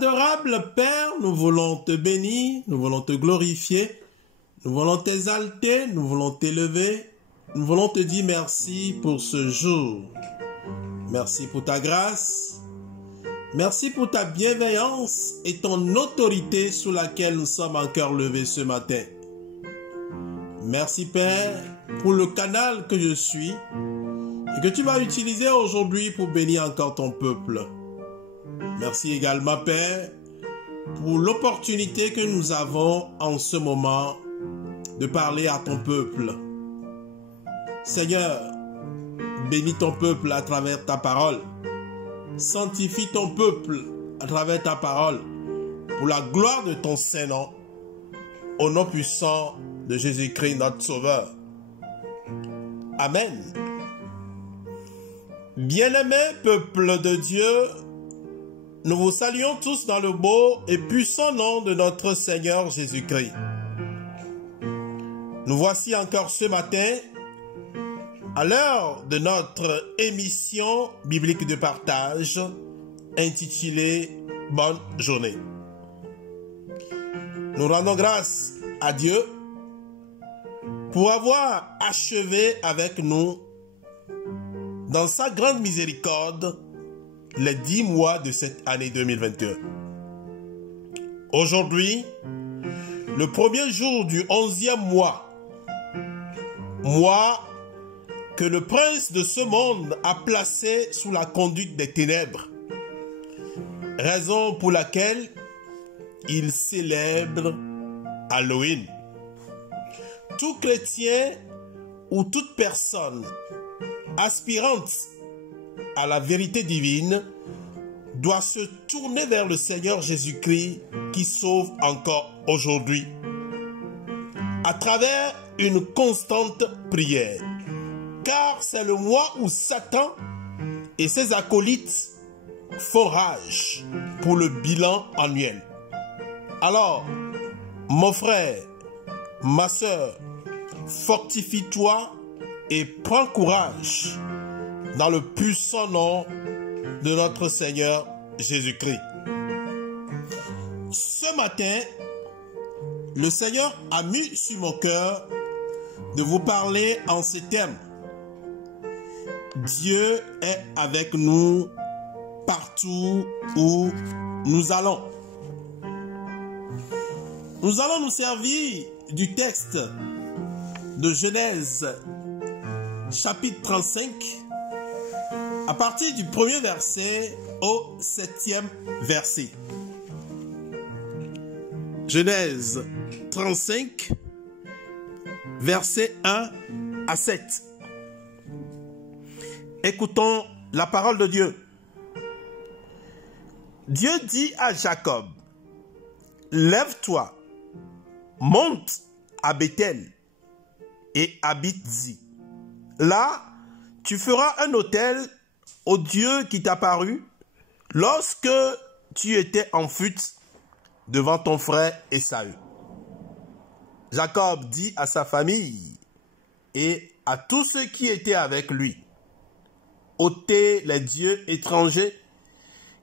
Adorable Père, nous voulons te bénir, nous voulons te glorifier, nous voulons t'exalter, nous voulons t'élever, nous voulons te dire merci pour ce jour. Merci pour ta grâce, merci pour ta bienveillance et ton autorité sous laquelle nous sommes encore levés ce matin. Merci Père pour le canal que je suis et que tu vas utiliser aujourd'hui pour bénir encore ton peuple. Merci également Père pour l'opportunité que nous avons en ce moment de parler à ton peuple. Seigneur, bénis ton peuple à travers ta parole. Sanctifie ton peuple à travers ta parole pour la gloire de ton Saint-Nom. Au nom puissant de Jésus-Christ, notre Sauveur. Amen. Bien-aimé peuple de Dieu, nous vous saluons tous dans le beau et puissant nom de notre Seigneur Jésus-Christ. Nous voici encore ce matin à l'heure de notre émission biblique de partage intitulée « Bonne journée ». Nous rendons grâce à Dieu pour avoir achevé avec nous, dans sa grande miséricorde, les 10 mois de cette année 2021. Aujourd'hui, le premier jour du 11e mois que le prince de ce monde a placé sous la conduite des ténèbres, raison pour laquelle il célèbre Halloween. Tout chrétien ou toute personne aspirante à la vérité divine doit se tourner vers le Seigneur Jésus-Christ qui sauve encore aujourd'hui à travers une constante prière. Car c'est le mois où Satan et ses acolytes font rage pour le bilan annuel. Alors, mon frère, ma sœur, fortifie-toi et prends courage dans le puissant nom de notre Seigneur Jésus-Christ. Ce matin, le Seigneur a mis sur mon cœur de vous parler en ces termes. Dieu est avec nous partout où nous allons. Nous allons nous servir du texte de Genèse, chapitre 35, à partir du premier verset au 7e verset. Genèse 35, versets 1 à 7. Écoutons la parole de Dieu. Dieu dit à Jacob, « Lève-toi, monte à Béthel et habite-y. Là, tu feras un autel au Dieu qui t'apparut lorsque tu étais en fuite devant ton frère Ésaü. » Jacob dit à sa famille et à tous ceux qui étaient avec lui, « Ôtez les dieux étrangers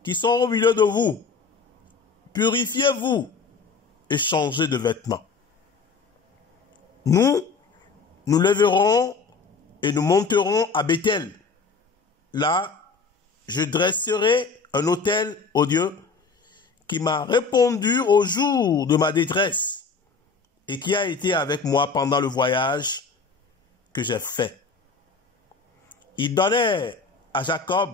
qui sont au milieu de vous, purifiez-vous et changez de vêtements. Nous lèverons et nous monterons à Béthel. Là, je dresserai un autel au Dieu qui m'a répondu au jour de ma détresse et qui a été avec moi pendant le voyage que j'ai fait. » Il donnait à Jacob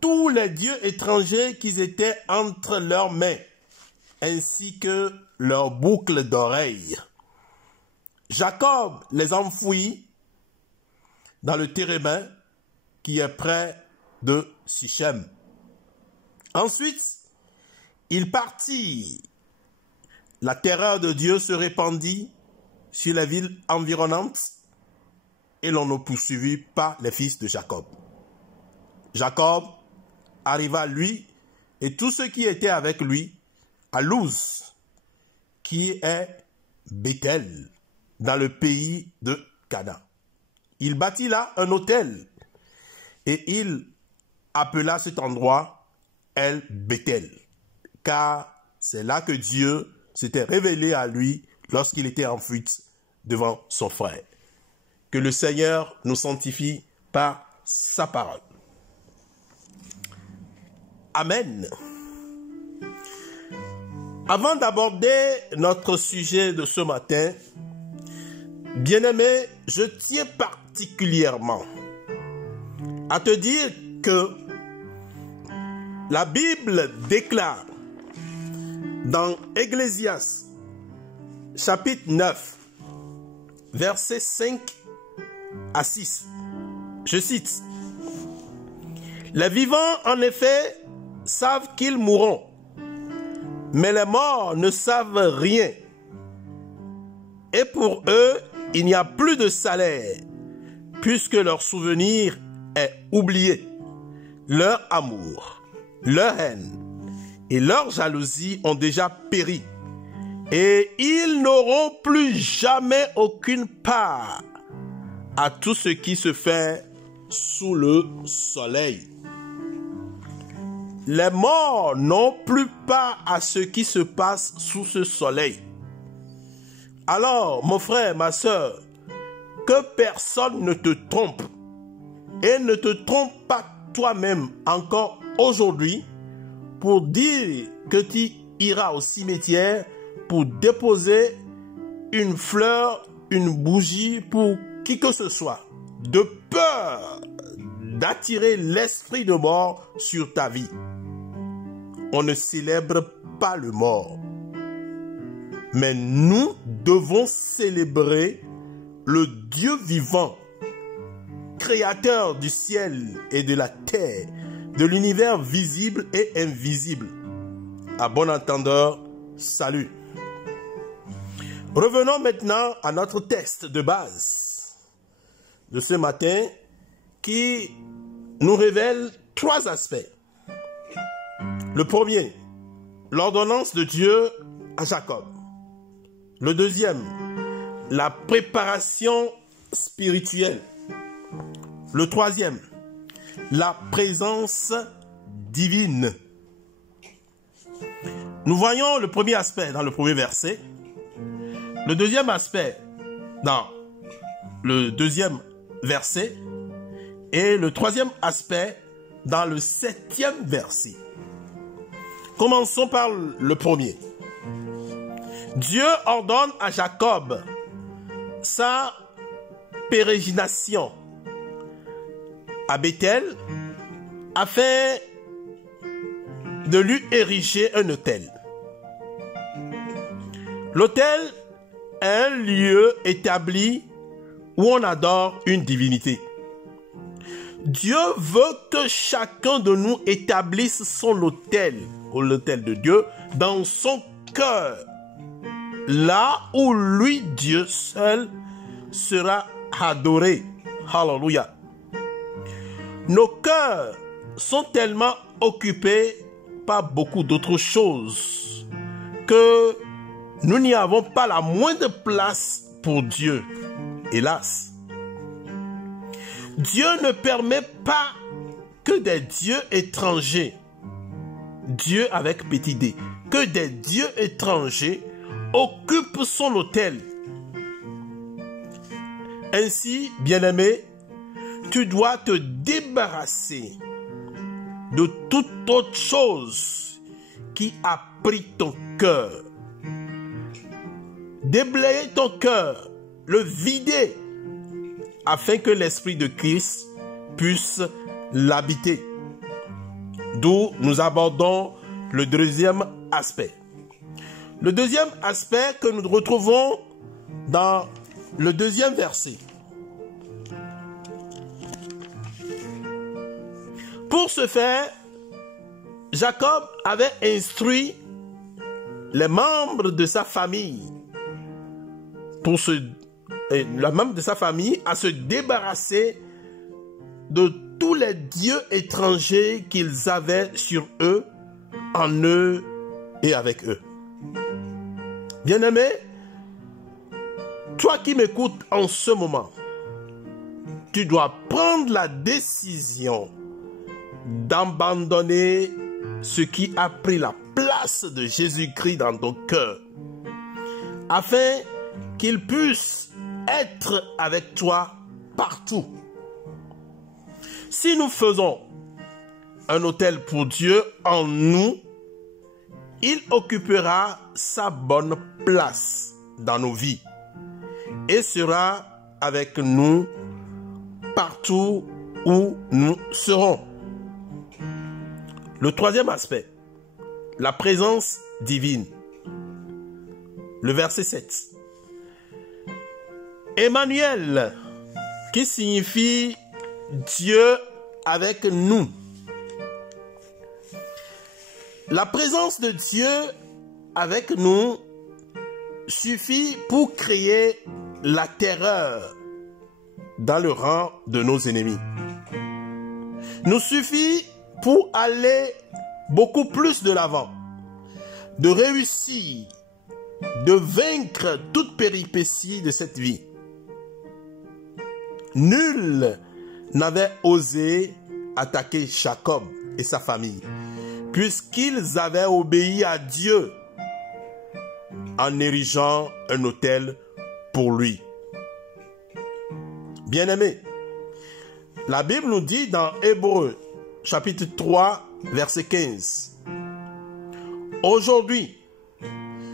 tous les dieux étrangers qui étaient entre leurs mains, ainsi que leurs boucles d'oreilles. Jacob les enfouit dans le térébin qui est près de Sichem. Ensuite, il partit. La terreur de Dieu se répandit sur les villes environnantes et l'on ne poursuivit pas les fils de Jacob. Jacob arriva, lui et tous ceux qui étaient avec lui, à Luz, qui est Béthel, dans le pays de Canaan. Il bâtit là un autel et il appela cet endroit El Bethel, car c'est là que Dieu s'était révélé à lui lorsqu'il était en fuite devant son frère. Que le Seigneur nous sanctifie par sa parole. Amen. Avant d'aborder notre sujet de ce matin, bien-aimé, je tiens particulièrement à te dire que la Bible déclare dans Ecclésiaste, chapitre 9, versets 5 à 6, je cite, « Les vivants, en effet, savent qu'ils mourront, mais les morts ne savent rien. Et pour eux, il n'y a plus de salaire, puisque leur souvenir est oublié. Leur amour, leur haine et leur jalousie ont déjà péri, et ils n'auront plus jamais aucune part à tout ce qui se fait sous le soleil. » Les morts n'ont plus part à ce qui se passe sous ce soleil. Alors, mon frère, ma soeur, que personne ne te trompe, et ne te trompe pas toi-même encore aujourd'hui pour dire que tu iras au cimetière pour déposer une fleur, une bougie pour qui que ce soit, de peur d'attirer l'esprit de mort sur ta vie. On ne célèbre pas le mort, mais nous devons célébrer le Dieu vivant, créateur du ciel et de la terre, de l'univers visible et invisible. À bon entendeur, salut. Revenons maintenant à notre texte de base de ce matin qui nous révèle 3 aspects. Le premier, l'ordonnance de Dieu à Jacob. Le deuxième, la préparation spirituelle. Le troisième, la présence divine. Nous voyons le premier aspect dans le premier verset, le deuxième aspect dans le deuxième verset et le troisième aspect dans le 7e verset. Commençons par le premier. Dieu ordonne à Jacob sa pérégrination à Bethel afin de lui ériger un autel. L'autel est un lieu établi où on adore une divinité. Dieu veut que chacun de nous établisse son autel, ou l'autel de Dieu, dans son cœur, là où lui, Dieu seul, sera adoré. Alléluia. Nos cœurs sont tellement occupés par beaucoup d'autres choses que nous n'y avons pas la moindre place pour Dieu. Hélas. Dieu ne permet pas que des dieux étrangers, Dieu avec petit d, que des dieux étrangers occupent son autel. Ainsi, bien-aimé, tu dois te débarrasser de toute autre chose qui a pris ton cœur. Déblayer ton cœur, le vider, afin que l'Esprit de Christ puisse l'habiter. D'où nous abordons le deuxième aspect. Le deuxième aspect que nous retrouvons dans le 2e verset. Pour ce faire, Jacob avait instruit les membres de sa famille à se débarrasser de tous les dieux étrangers qu'ils avaient sur eux, en eux et avec eux. Bien-aimé, toi qui m'écoutes en ce moment, tu dois prendre la décision d'abandonner ce qui a pris la place de Jésus-Christ dans ton cœur, afin qu'il puisse être avec toi partout. Si nous faisons un autel pour Dieu en nous, il occupera sa bonne place dans nos vies et sera avec nous partout où nous serons. Le troisième aspect, la présence divine. Le verset 7. Emmanuel, qui signifie Dieu avec nous. La présence de Dieu avec nous suffit pour créer la terreur dans le rang de nos ennemis. Nous suffit pour aller beaucoup plus de l'avant, de réussir, de vaincre toute péripétie de cette vie. Nul n'avait osé attaquer Jacob et sa famille, puisqu'ils avaient obéi à Dieu en érigeant un autel pour lui. Bien-aimés, la Bible nous dit dans Hébreux, chapitre 3, verset 15. Aujourd'hui,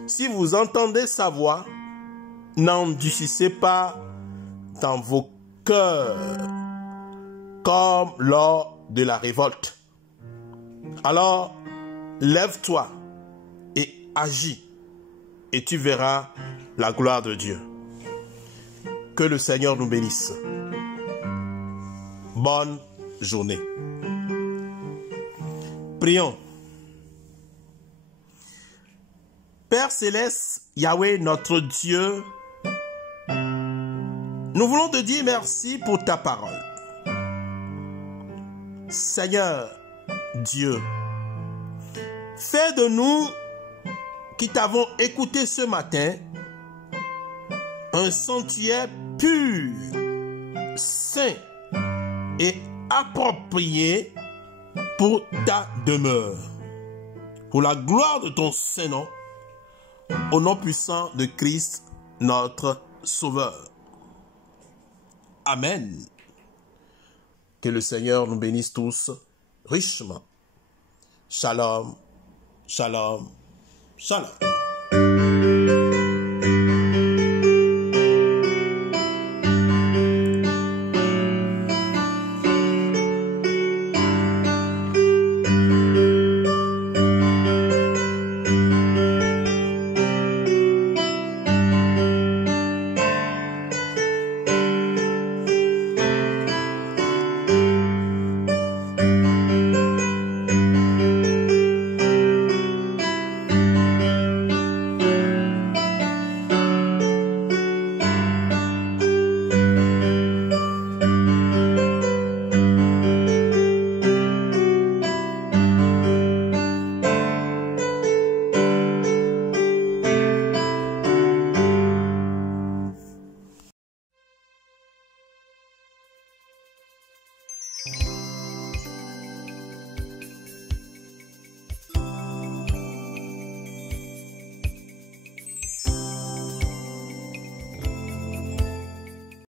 si vous entendez sa voix, n'endurcissez pas dans vos cœurs comme lors de la révolte. Alors, lève-toi et agis, et tu verras la gloire de Dieu. Que le Seigneur nous bénisse. Bonne journée. Prions. Père Céleste, Yahweh, notre Dieu, nous voulons te dire merci pour ta parole. Seigneur Dieu, fais de nous qui t'avons écouté ce matin un sanctuaire pur, saint et approprié pour ta demeure. Pour la gloire de ton Saint-Nom, au nom puissant de Christ, notre Sauveur. Amen. Que le Seigneur nous bénisse tous richement. Shalom, shalom, shalom.